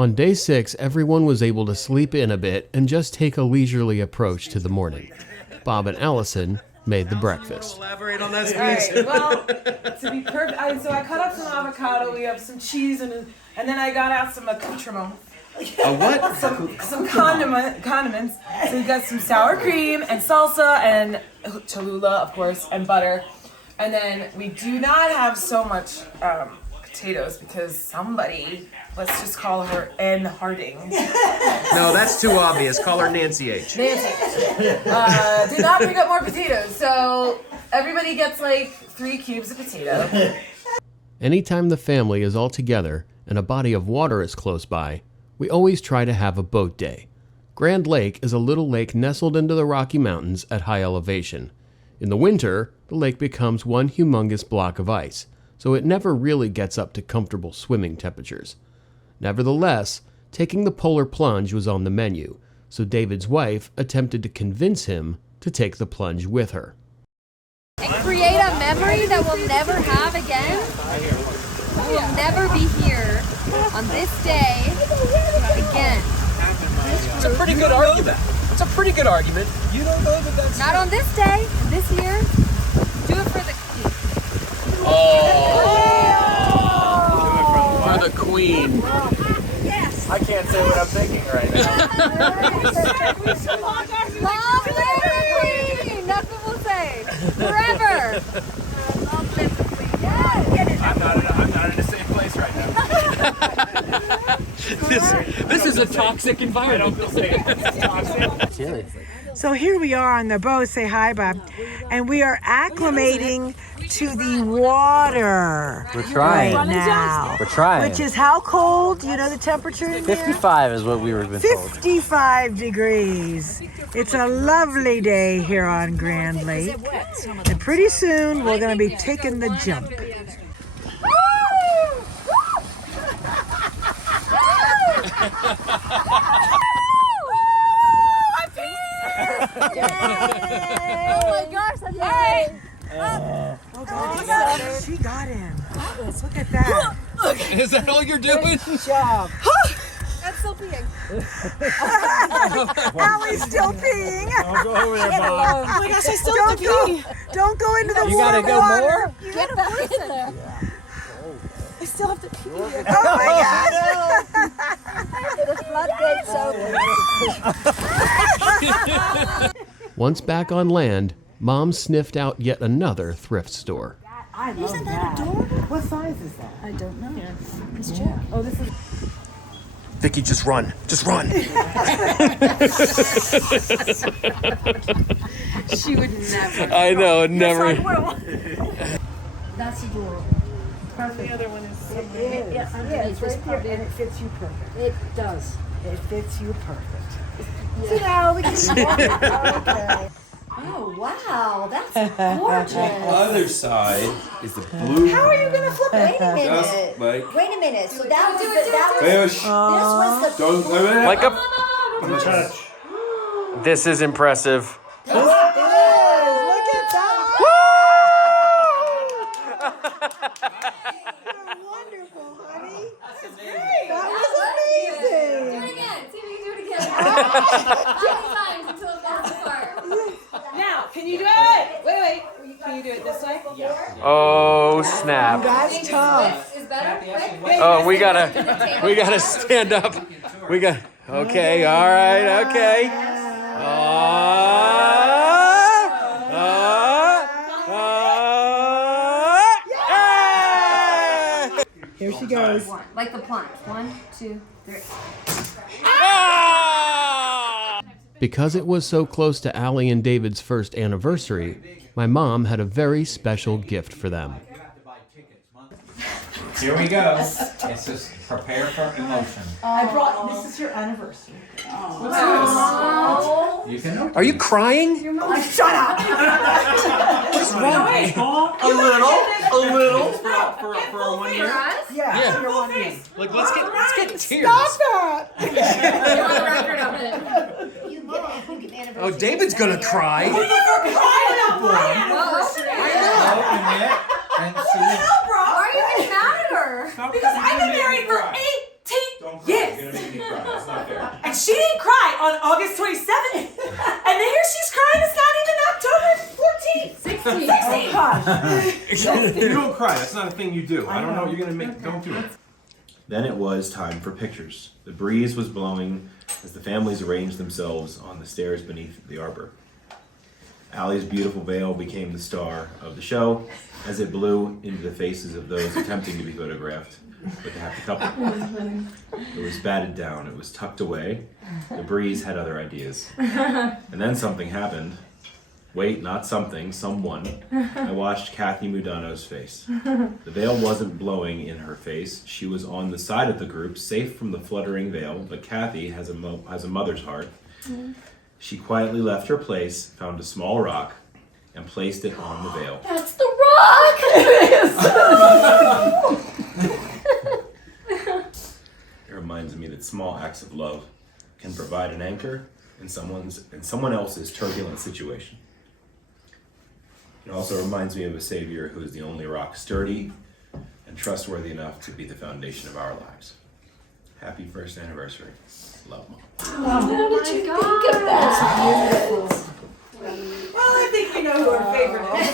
On day 6, everyone was able to sleep in a bit and just take a leisurely approach to the morning. Bob and Allison made the breakfast. Elaborate on that speech. All right, well, to be perfect, so I cut up some avocado, we have some cheese, and then I got out some accoutrement. A what? Some condiments. So we got some sour cream and salsa and Cholula, of course, and butter. And then we do not have so much potatoes because somebody, let's just call her N. Harding. No, that's too obvious. Call her Nancy H. Nancy. Did not bring up more potatoes. So everybody gets like 3 cubes of potato. Anytime the family is all together and a body of water is close by, we always try to have a boat day. Grand Lake is a little lake nestled into the Rocky Mountains at high elevation. In the winter, the lake becomes one humongous block of ice, so it never really gets up to comfortable swimming temperatures. Nevertheless, taking the polar plunge was on the menu, so David's wife attempted to convince him to take the plunge with her. And create a memory that we'll never have again. We will never be here on this day again. It's a pretty good argument. It's a pretty good argument. You don't know that that's... Not on this day, this year. Do it for the queen. For the queen. Yes. I can't say what I'm thinking right now. Long live the queen! That's what we'll say. Forever. Long live the queen. Yes. I'm not in the same place right now. This is a toxic environment. So here we are on the boat. Say hi, Bob. And we are acclimating to the water. We're trying. Right now. We're trying. Which is how cold? Do you know the temperature in there? 55 is what we were been told. 55 degrees. It's a lovely day here on Grand Lake. And pretty soon we're going to be taking the jump. Oh my gosh, that's right. She got him. Look at that. Is that all you're doing? Good job. I'm still peeing. Allie's still peeing. Don't go over there, Bob. Oh my gosh, I still have to pee. Don't go into the You warm gotta go water. more? Get back in there. I still have to pee. Oh my gosh. The floodgates open. Once back on land, Mom sniffed out yet another thrift store. I love Isn't that adorable? What size is that? I don't know. Let's check. Oh, this is... Vicky, just run. Just run. She would never. I know, never. That's adorable. The other one is... It is. Yeah, It's right here, and it fits you perfect. It does. It fits you perfect. Yeah. So now we can okay. Oh wow, that's gorgeous. Other side is the blue. How are you gonna flip it? Wait a minute. Just like Wait a minute. So that was Do the, it, do that it, was fish. this was the Don't go in. Like a... touch. This is impressive. Look at that. You're wonderful, honey. That was amazing. Do it again. See if you can do it again. 9 times until it falls apart. Now, can you do it? Wait. Can you do it this way? Oh, snap. That's tough. Is better? Quick. Oh, we gotta stand up. Okay, all right, okay. Here she goes. Like the plunge. 1, 2, 3. Because it was so close to Allie and David's first anniversary, my mom had a very special gift for them. Here we go. It's just prepare for emotion. I brought... This is your anniversary. You can open Are you crying? Shut up! What's wrong? A little. For 1 year. Yeah. Your 1 year. Like, let's get tears. Stop that. Oh, David's gonna cry. it and see. Why are you getting mad at her? Because I've been married for 18 years. she didn't cry on August 27th, and here she's crying. It's not even October 14th. 16. You don't cry. That's not a thing you do. I don't know what you're gonna make. Don't do it. Then it was time for pictures. The breeze was blowing as the families arranged themselves on the stairs beneath the arbor. Allie's beautiful veil became the star of the show as it blew into the faces of those attempting to be photographed with the happy couple. It was batted down, it was tucked away. The breeze had other ideas. And then something happened. Wait, not something, someone. I watched Kathy Mudano's face. The veil wasn't blowing in her face. She was on the side of the group, safe from the fluttering veil, but Kathy has a mother's heart. She quietly left her place, found a small rock, and placed it on the veil. That's the rock! It reminds me that small acts of love can provide an anchor in someone else's turbulent situation. It also reminds me of a savior who is the only rock sturdy and trustworthy enough to be the foundation of our lives. Happy first anniversary. Love, Mom. How did you think of that? Well, I think we know who our favorite is.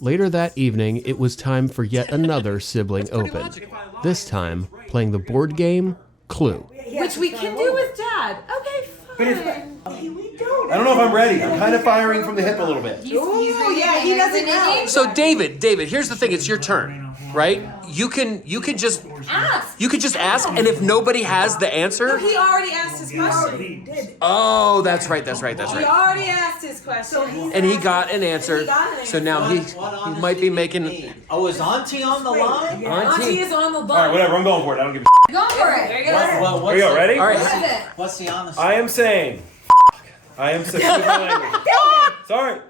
Later that evening, it was time for yet another sibling open. This time, playing the board game Clue. Which we can do with Dad. Okay, fine. I don't know if I'm ready. I'm kind of firing from the hip a little bit. Ooh, yeah, he doesn't know. So David, here's the thing. It's your turn, right? You can just Ask. You could just ask, and if nobody has the answer, He already asked his question. oh, that's right. He already asked his question. And he got an answer. So now he might be making. Oh, is Auntie on the line? Auntie is on the line. All right, whatever. I'm going for it. I don't give a Go for it. There you go. Are you all ready? All right. What is it? What's the honest? I am saying. I am saying. Sorry.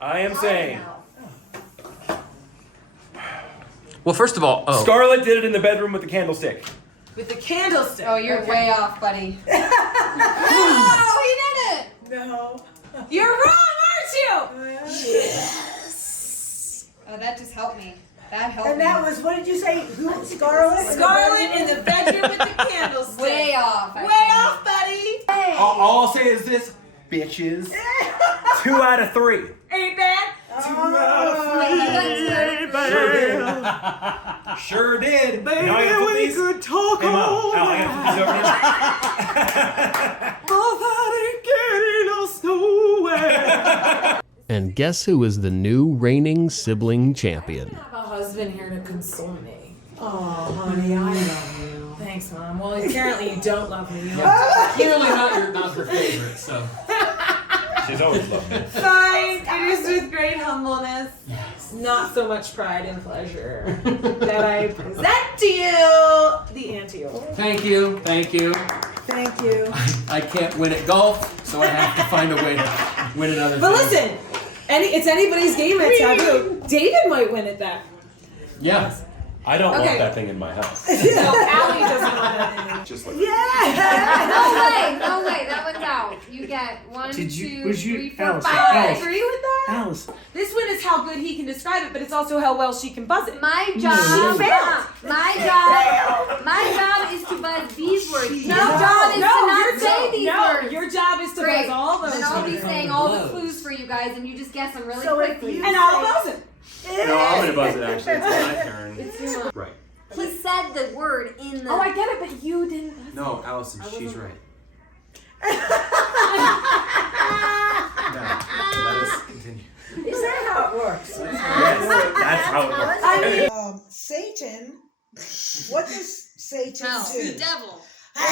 I am saying. Well, first of all, Scarlett did it in the bedroom with the candlestick. With the candlestick. Oh, you're way off, buddy. No, he did it. No. You're wrong, aren't you? Oh, that just helped me. That helped And me. that was, what did you say? Who? Scarlett? Scarlett in the bedroom with the candlestick. Way off. I Way think. off, buddy. All I'll say is this, bitches. 2 out of 3. Ain't bad. Sure did. Now I gotta put these. Could talk hey, Mom. I gotta put these over here. And guess who is the new reigning sibling champion? I have a husband here to console me. Oh, honey, I love you. Thanks, Mom. Well, apparently you don't love me. clearly not her favorite. So She's always loved me. Fine. It is with great humbleness. Not so much pride and pleasure that I present to you the ante-old. thank you. Thank you. I can't win at golf, so I have to find a way to win another. But listen, it's anybody's game at Taboo. David might win at that. Yeah. I don't Okay. want that thing in my house. No, Allie doesn't want that. Just like No way, that one's out. You get 1, 2, 3, 4, 5. I agree with that. Alice. This one is how good he can describe it, but it's also how well she can buzz it. My job is to buzz these words. Your job is to not say these words. Your job is to Great. buzz all those Then I'll be words. saying all the clues for you guys, and you just guess them really quickly. And I'll buzz it. No, I'm gonna buzz it actually. It's my turn. It's too much. Right. He said the word in the. Oh, I get it, but you didn't. No, Allison, she's right. Let us continue. Is that how it works? That's how it works. Satan, what does Satan No, do? the devil. What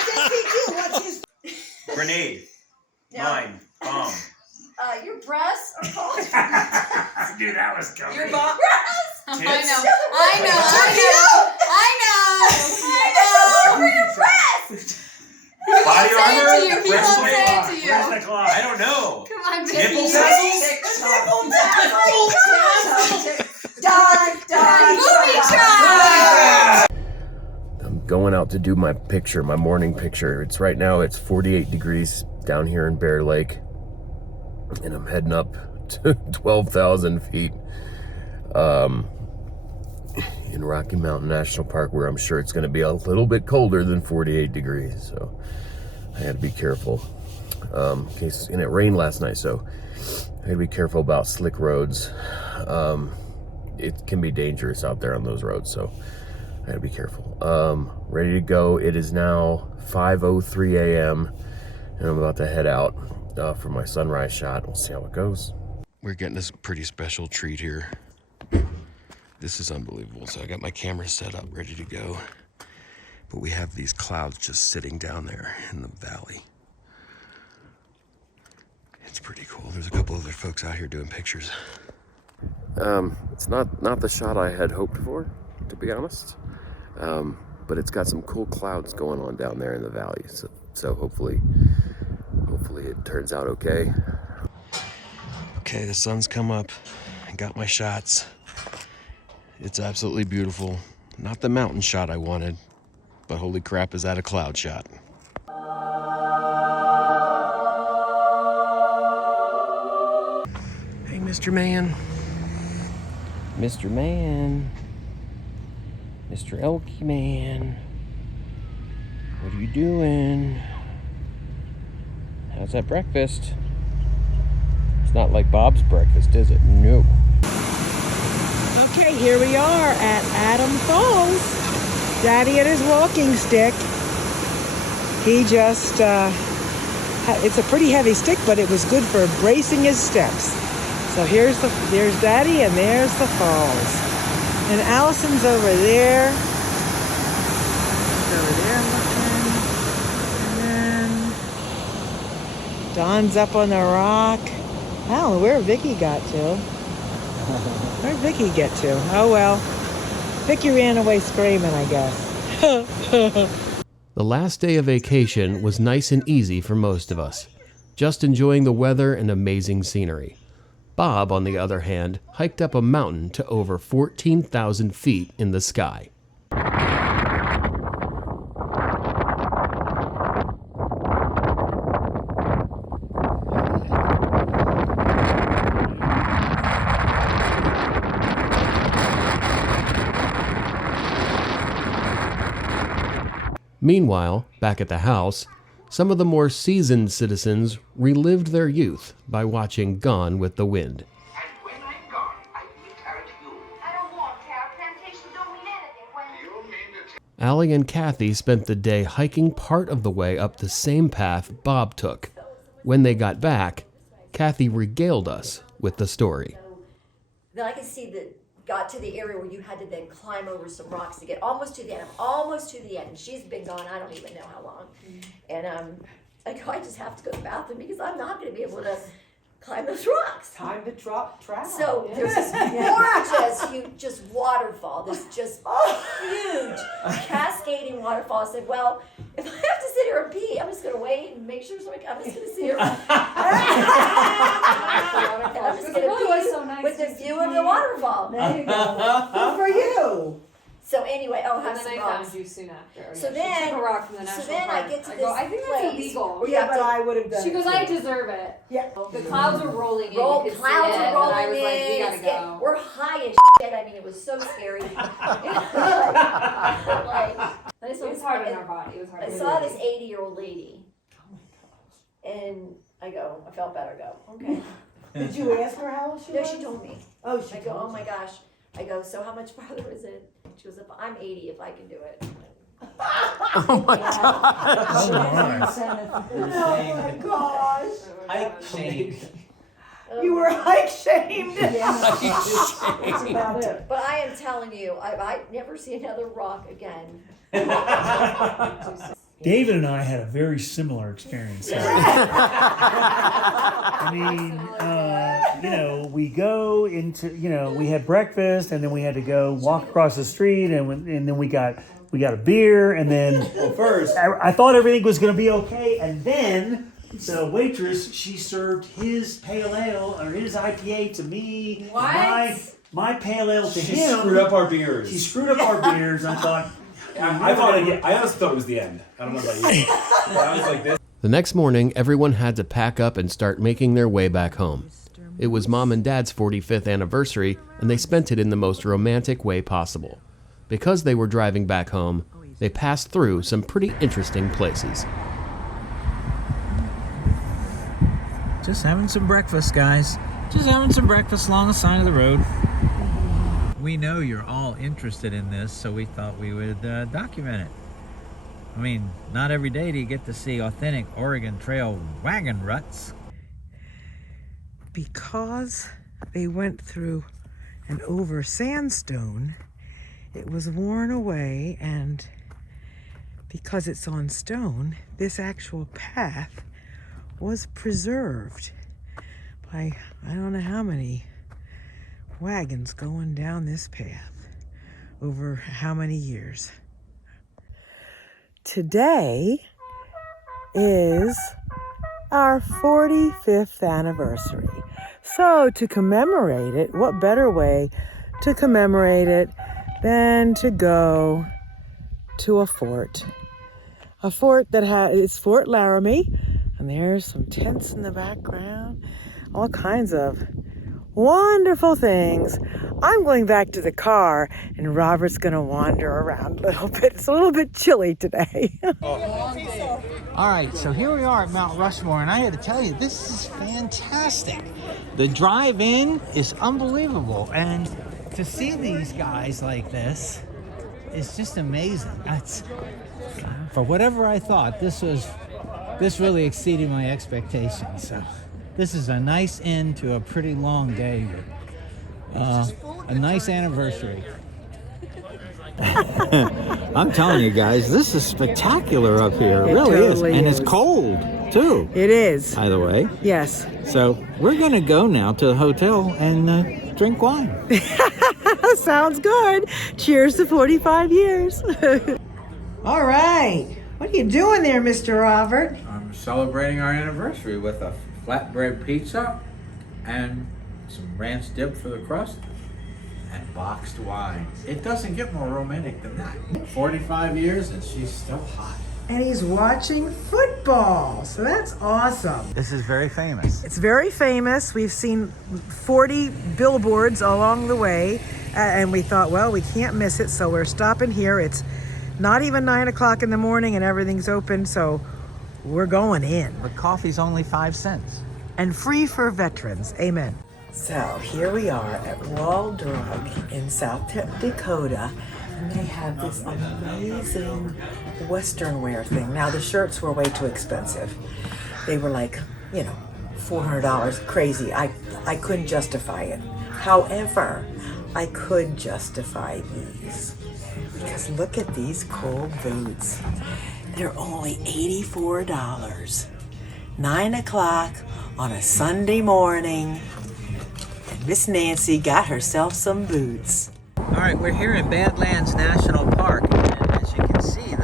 does he do? What's his... Grenade. Mine. Bomb. Your breasts are cold. Knew that was coming. Your boss. I know. Body armor? He won't say it to you. Where's the clock? I don't know. Come on, baby. Nipple tassels? Movie shot. I'm going out to do my picture, my morning picture. It's right now, it's 48 degrees down here in Bear Lake. and I'm heading up to 12,000 feet in Rocky Mountain National Park, where I'm sure it's going to be a little bit colder than 48 degrees. So I had to be careful. And it rained last night, so I had to be careful about slick roads. It can be dangerous out there on those roads, so I had to be careful. Ready to go. It is now 5:03 a.m. and I'm about to head out for my sunrise shot. We'll see how it goes. We're getting this pretty special treat here. This is unbelievable. So I got my camera set up, ready to go. But we have these clouds just sitting down there in the valley. It's pretty cool. There's a couple other folks out here doing pictures. It's not the shot I had hoped for, to be honest. But it's got some cool clouds going on down there in the valley. So hopefully it turns out okay. Okay, the sun's come up. I got my shots. It's absolutely beautiful. Not the mountain shot I wanted, but holy crap, is that a cloud shot. Hey, Mr. Man. Mr. Man. Mr. Elky Man. What are you doing? How's that breakfast? It's not like Bob's breakfast, is it? No. Okay, here we are at Adam Falls. Daddy and his walking stick. He just, it's a pretty heavy stick, but it was good for bracing his steps. So there's Daddy and there's the falls. And Allison's over there. Over there looking. And then Don's up on the rock. I don't know where Vicky got to. Where'd Vicky get to? Oh well. Vicky ran away screaming, I guess. The last day of vacation was nice and easy for most of us, just enjoying the weather and amazing scenery. Bob, on the other hand, hiked up a mountain to over 14,000 feet in the sky. Meanwhile, back at the house, some of the more seasoned citizens relived their youth by watching Gone with the Wind. And when I'm gone, I will carry you. I don't want Carrot Plantation. Don't mean anything. When You mean to Allie and Kathy spent the day hiking part of the way up the same path Bob took. When they got back, Kathy regaled us with the story. Then I could see that got to the area where you had to then climb over some rocks to get almost to the end. I'm almost to the end. And she's been gone, I don't even know how long. And I go, I just have to go to the bathroom because I'm not going to be able to climb those rocks. Time to travel. So there's this gorgeous, just waterfall. This just huge, cascading waterfall. I said, well, if I have to sit here and pee, I'm just going to wait and make sure somebody. I'm just going to sit here. I'm just going to pee with the view of the waterfall. There you go. Good for you. So anyway, have And then some I rocks. found you soon after. So She then- took a rock from the so national then park. I get to go, this I think place. that's illegal. where you Yeah, have but to I would have done She it goes, too. I deserve it. Yeah. The clouds were rolling in. You could see clouds it, are and rolling I was like, we in. gotta It's getting- go. We're high as shit. I mean, it was so scary. Like, It was hard on our body. It was hard. I on saw our this body. 80-year-old lady. And I felt better. Okay. Did you ask her how old she No, was? she told me. Oh, she I go, told oh my gosh. I go, so how much farther is it? She goes, I'm 80 if I can do it. Oh my gosh. Oh my gosh. Hike shame. You were hike shamed. That's about it. But I am telling you, I never see another rock again. David and I had a very similar experience. I mean, we go into, we had breakfast and then we had to go walk across the street and then we got a beer and then first I thought everything was going to be okay, and then the waitress, she served his pale ale or his IPA to me. What? My pale ale to She him. screwed up our beers. She screwed up our beers. I thought. I honestly thought it was the end. I don't know about you. I was like this. The next morning, everyone had to pack up and start making their way back home. It was Mom and Dad's 45th anniversary, and they spent it in the most romantic way possible. Because they were driving back home, they passed through some pretty interesting places. Just having some breakfast, guys. Just having some breakfast along the side of the road. We know you're all interested in this, so we thought we would document it. I mean, not every day do you get to see authentic Oregon Trail wagon ruts. Because they went through and over sandstone, it was worn away, and because it's on stone, this actual path was preserved by I don't know how many wagons going down this path over how many years. Today is our 45th anniversary. So to commemorate it, what better way to commemorate it than to go to a fort? A fort that it's Fort Laramie, and there's some tents in the background, all kinds of wonderful things. I'm going back to the car, and Robert's gonna wander around a little bit. It's a little bit chilly today. All right, so here we are at Mount Rushmore, and I had to tell you, this is fantastic. The drive-in is unbelievable, and to see these guys like this is just amazing. For whatever I thought, this really exceeded my expectations. So this is a nice end to a pretty long day. A nice anniversary. I'm telling you guys, this is spectacular up here. It really totally is. And it's cold, too. It is. By the way. Yes. So we're going to go now to the hotel and drink wine. Sounds good. Cheers to 45 years. All right. What are you doing there, Mr. Robert? I'm celebrating our anniversary with a flatbread pizza and some ranch dip for the crust and boxed wine. It doesn't get more romantic than that. 45 years and she's still hot. And he's watching football, so that's awesome. This is very famous. It's very famous. We've seen 40 billboards along the way, and we thought, well, we can't miss it, so we're stopping here. It's not even 9 o'clock in the morning and everything's open, so we're going in. But coffee's only 5 cents. And free for veterans. Amen. So here we are at Wall Drug in South Dakota, and they have this amazing Western wear thing. Now the shirts were way too expensive. They were like, $400, crazy. I couldn't justify it. However, I could justify these. Because look at these cool boots. They're only $84. 9 o'clock on a Sunday morning. And Miss Nancy got herself some boots. All right, we're here in Badlands National Park, and as you can see,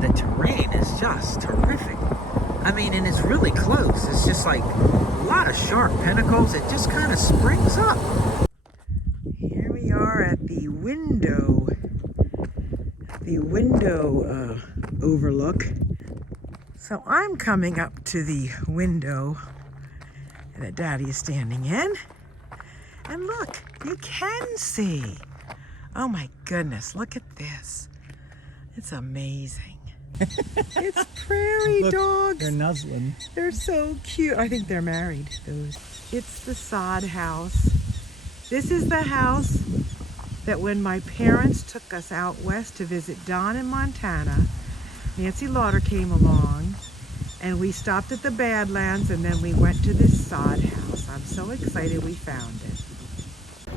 the terrain is just terrific. I mean, and it's really close. It's just like a lot of sharp pinnacles. It just kind of springs up. Here we are at the window overlook. So I'm coming up to the window that Daddy is standing in. And look, you can see. Oh my goodness, look at this. It's amazing. It's prairie dogs. They're nuzzling. They're so cute. I think they're married. It's the sod house. This is the house that when my parents took us out west to visit Don in Montana, Nancy Lauder came along, and we stopped at the Badlands, and then we went to this sod house. I'm so excited we found it.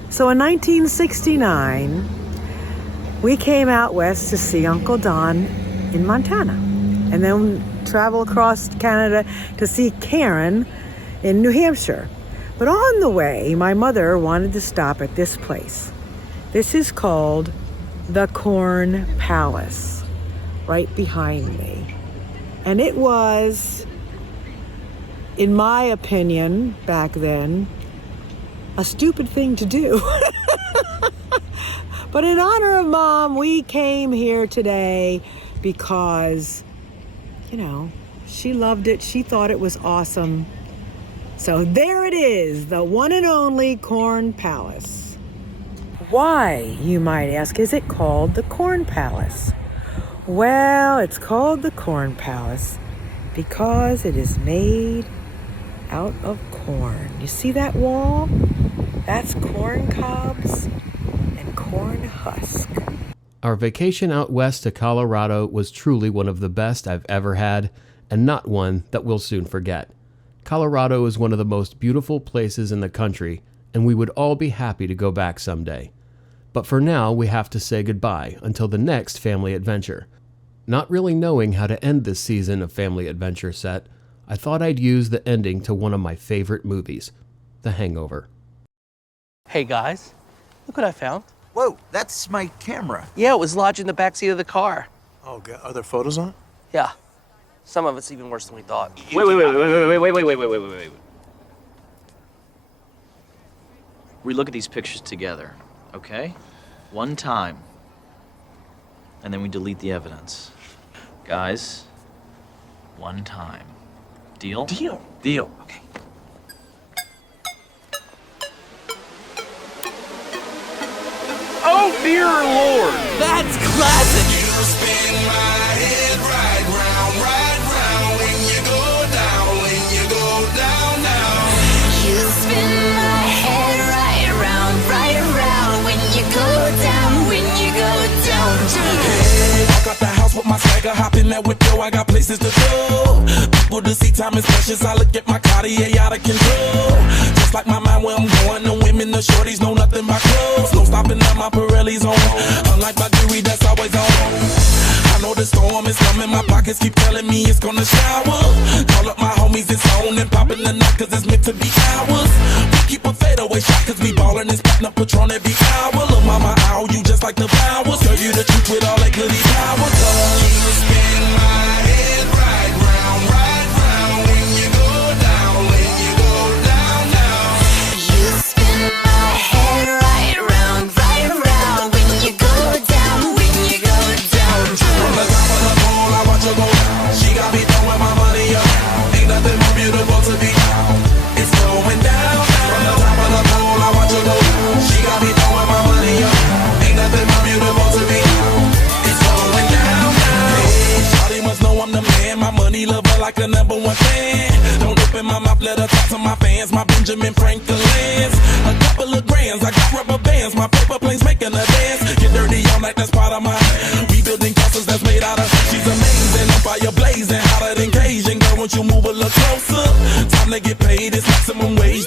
So in 1969, we came out west to see Uncle Don in Montana, and then travel across Canada to see Karen in New Hampshire. But on the way, my mother wanted to stop at this place. This is called the Corn Palace, right behind me. And it was, in my opinion, back then, a stupid thing to do. But in honor of Mom, we came here today because, She loved it. She thought it was awesome. So there it is, the one and only Corn Palace. Why, you might ask, is it called the Corn Palace? Well, it's called the Corn Palace because it is made out of corn. You see that wall? That's corn cobs and corn husk. Our vacation out west to Colorado was truly one of the best I've ever had, and not one that we'll soon forget. Colorado is one of the most beautiful places in the country, and we would all be happy to go back someday. But for now, we have to say goodbye until the next family adventure. Not really knowing how to end this season of Family Adventure Set, I thought I'd use the ending to one of my favorite movies, The Hangover. Hey guys, look what I found. Whoa, that's my camera. Yeah, it was lodged in the backseat of the car. Oh, God. Are there photos on it? Yeah, some of it's even worse than we thought. Wait. We look at these pictures together, okay? One time. And then we delete the evidence. Guys, one time. Deal? Deal. Deal. Okay. Oh dear Lord! That's classic! You spin my head right round when you go down, down. You spin my head right around when you go down, Hey, walk out the house with my swagger, hop in that window, I got places to go. People to see, time is precious, I look at my Cartier out of control. Just like my mind where I'm going, the women, the shorties know nothing but clothes. No stopping at my Pirelli's on, unlike my jewelry that's always on. I know the storm is coming, my pockets keep telling me it's gonna shower. Call up my homies, it's on and popping the night cause it's meant to be ours. We keep a fadeaway shot cause we ballin' and spittin' up Patron every hour. Lil' mama, ow, you just like the flowers. Girl, you the truth with all that goody power. You spin my head right round when you go down, down. You spin my head right round when you go down, From the top of the pole, I watch her go down. She got me throwing my money up. Ain't nothing more beautiful to be. It's going down. From the top of the pole, I watch her go down. She got me throwing my money up. Ain't nothing more beautiful to be. It's going down. Hey, shawty must know I'm the man. My money lover like a #1 fan. Don't open my mouth, let her talk to my fans. My Benjamin Franklin's. A couple of grands, I got rubber bands. My paper planes making a dance. Get dirty all night, that's part of my. We building castles that's made out of. She's amazing, on fire blazing, hotter than Cajun. Girl, won't you move a little closer? Time to get paid, it's maximum wage.